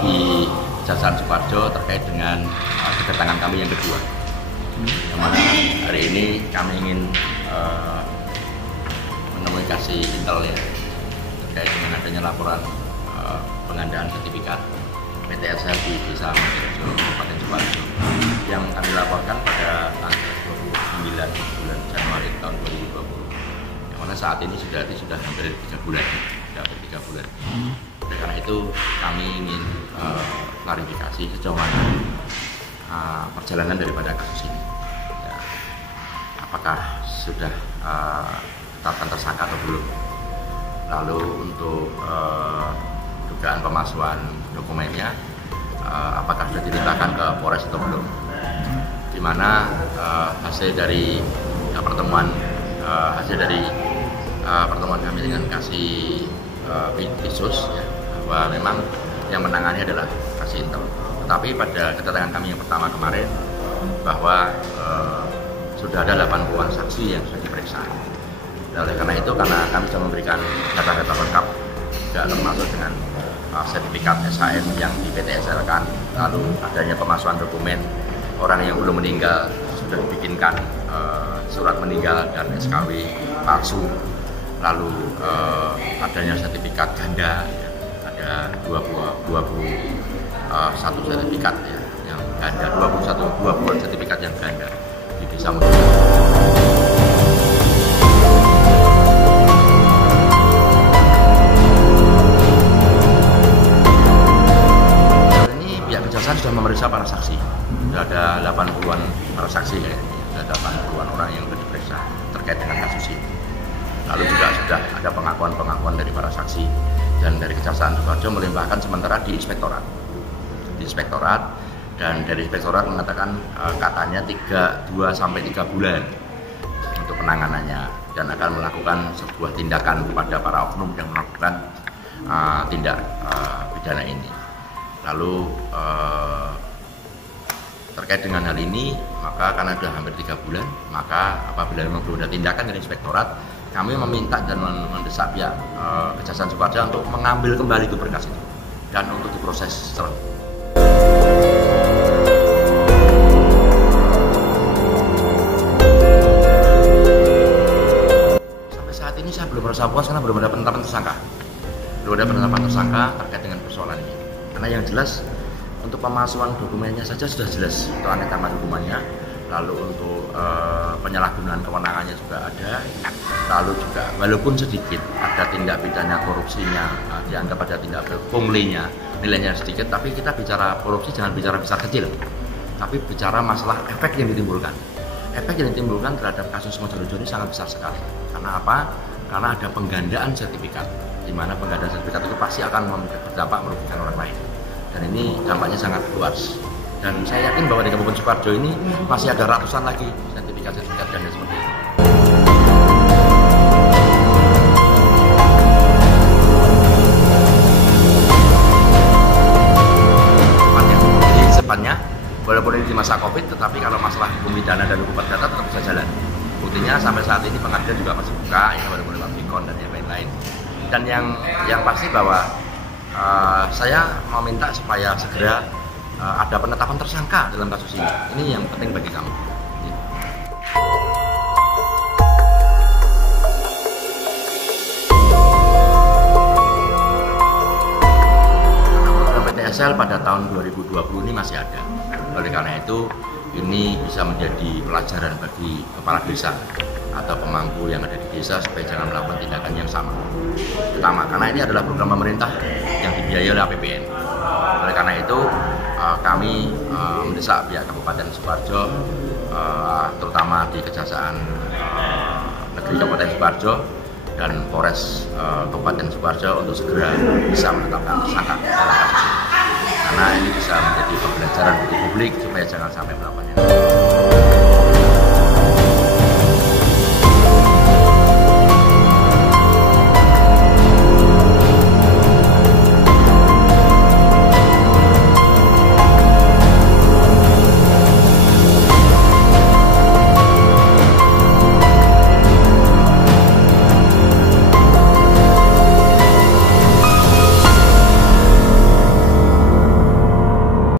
di Kejaksaan Sukoharjo terkait dengan kedatangan kami yang kedua. Yang mana hari ini kami ingin menemui kasih intel ya terkait dengan adanya laporan penggandaan sertifikat PTSL di Desa Mojorejo, Kabupaten Sukoharjo yang kami laporkan pada tanggal 29 bulan Januari tahun 2020. Yang mana saat ini sudah hampir 3 bulan. Oleh karena itu kami ingin klarifikasi sejauh mana perjalanan daripada kasus ini. Ya, apakah sudah tetapkan tersangka atau belum? Lalu untuk dugaan pemalsuan dokumennya, apakah sudah dilimpahkan ke Polres atau belum? Di mana hasil dari pertemuan kami dengan kasih Bisus ya, bahwa memang yang menangani adalah kasih intel. Tetapi pada kedatangan kami yang pertama kemarin bahwa sudah ada 80-an saksi yang sudah diperiksa. Dan oleh karena itu, karena kami sudah memberikan data-data lengkap, tidak termasuk dengan sertifikat SHM yang di PTSL kan, lalu adanya pemalsuan dokumen orang yang belum meninggal sudah dibikinkan surat meninggal dan SKW palsu, lalu adanya sertifikat ganda ya, ada 21 sertifikat ya, yang ganda 21 sertifikat yang ganda di Desa Mojorejo. Sudah memeriksa para saksi, sudah ada 80-an para saksi ya, sudah ada 80-an orang yang sudah diperiksa terkait dengan kasus ini. Lalu juga sudah ada pengakuan dari para saksi, dan dari Kejaksaan Sukoharjo melimpahkan sementara di inspektorat, dan dari inspektorat mengatakan katanya 2 sampai 3 bulan untuk penanganannya, dan akan melakukan sebuah tindakan kepada para oknum yang melakukan tindak pidana ini. Lalu terkait dengan hal ini, maka karena sudah hampir 3 bulan, maka apabila memang belum ada tindakan dari inspektorat, kami meminta dan mendesak pihak Kejaksaan Sukoharjo untuk mengambil kembali itu berkas itu dan untuk diproses secara sampai saat ini saya belum merasa puas karena belum ada penetapan tersangka terkait dengan persoalan ini. Karena yang jelas untuk pemalsuan dokumennya saja sudah jelas untuk ancaman hukumannya, lalu untuk penyalahgunaan kewenangannya juga ada, lalu juga walaupun sedikit ada tindak pidana korupsinya, dianggap ada tindak punglinya, nilainya sedikit, tapi kita bicara korupsi jangan bicara besar kecil, tapi bicara masalah efek yang ditimbulkan. Efek yang ditimbulkan terhadap kasus Mojorejo ini sangat besar sekali. Karena apa? Karena ada penggandaan sertifikat, di mana penggandaan sertifikat itu pasti akan berdampak merugikan orang lain. Dan ini dampaknya sangat luas. Dan saya yakin bahwa di Kabupaten Sukoharjo ini masih ada ratusan lagi sertifikat ganda seperti itu. Jadi secepatnya, walaupun ini di masa COVID, tetapi kalau masalah hukum pidana dan hukum perdata tetap bisa jalan. Buktinya sampai saat ini pengadilan juga masih buka, ya walaupun lewat Vicon dan yang lain-lain. Dan yang pasti bahwa saya meminta supaya segera ada penetapan tersangka dalam kasus ini. Ini yang penting bagi kami. Program PTSL pada tahun 2020 ini masih ada. Oleh karena itu, ini bisa menjadi pelajaran bagi kepala desa atau pemangku yang ada di desa supaya jangan melakukan tindakan yang sama. Pertama, karena ini adalah program pemerintah yang dibiayai oleh APBN. Oleh karena itu, kami mendesak pihak Kabupaten Sukoharjo, terutama di Kejaksaan Negeri Kabupaten Sukoharjo dan Polres Kabupaten Sukoharjo untuk segera bisa menetapkan tersangka dalam kasus ini. Karena ini bisa menjadi pembelajaran bagi publik supaya jangan sampai melakukannya.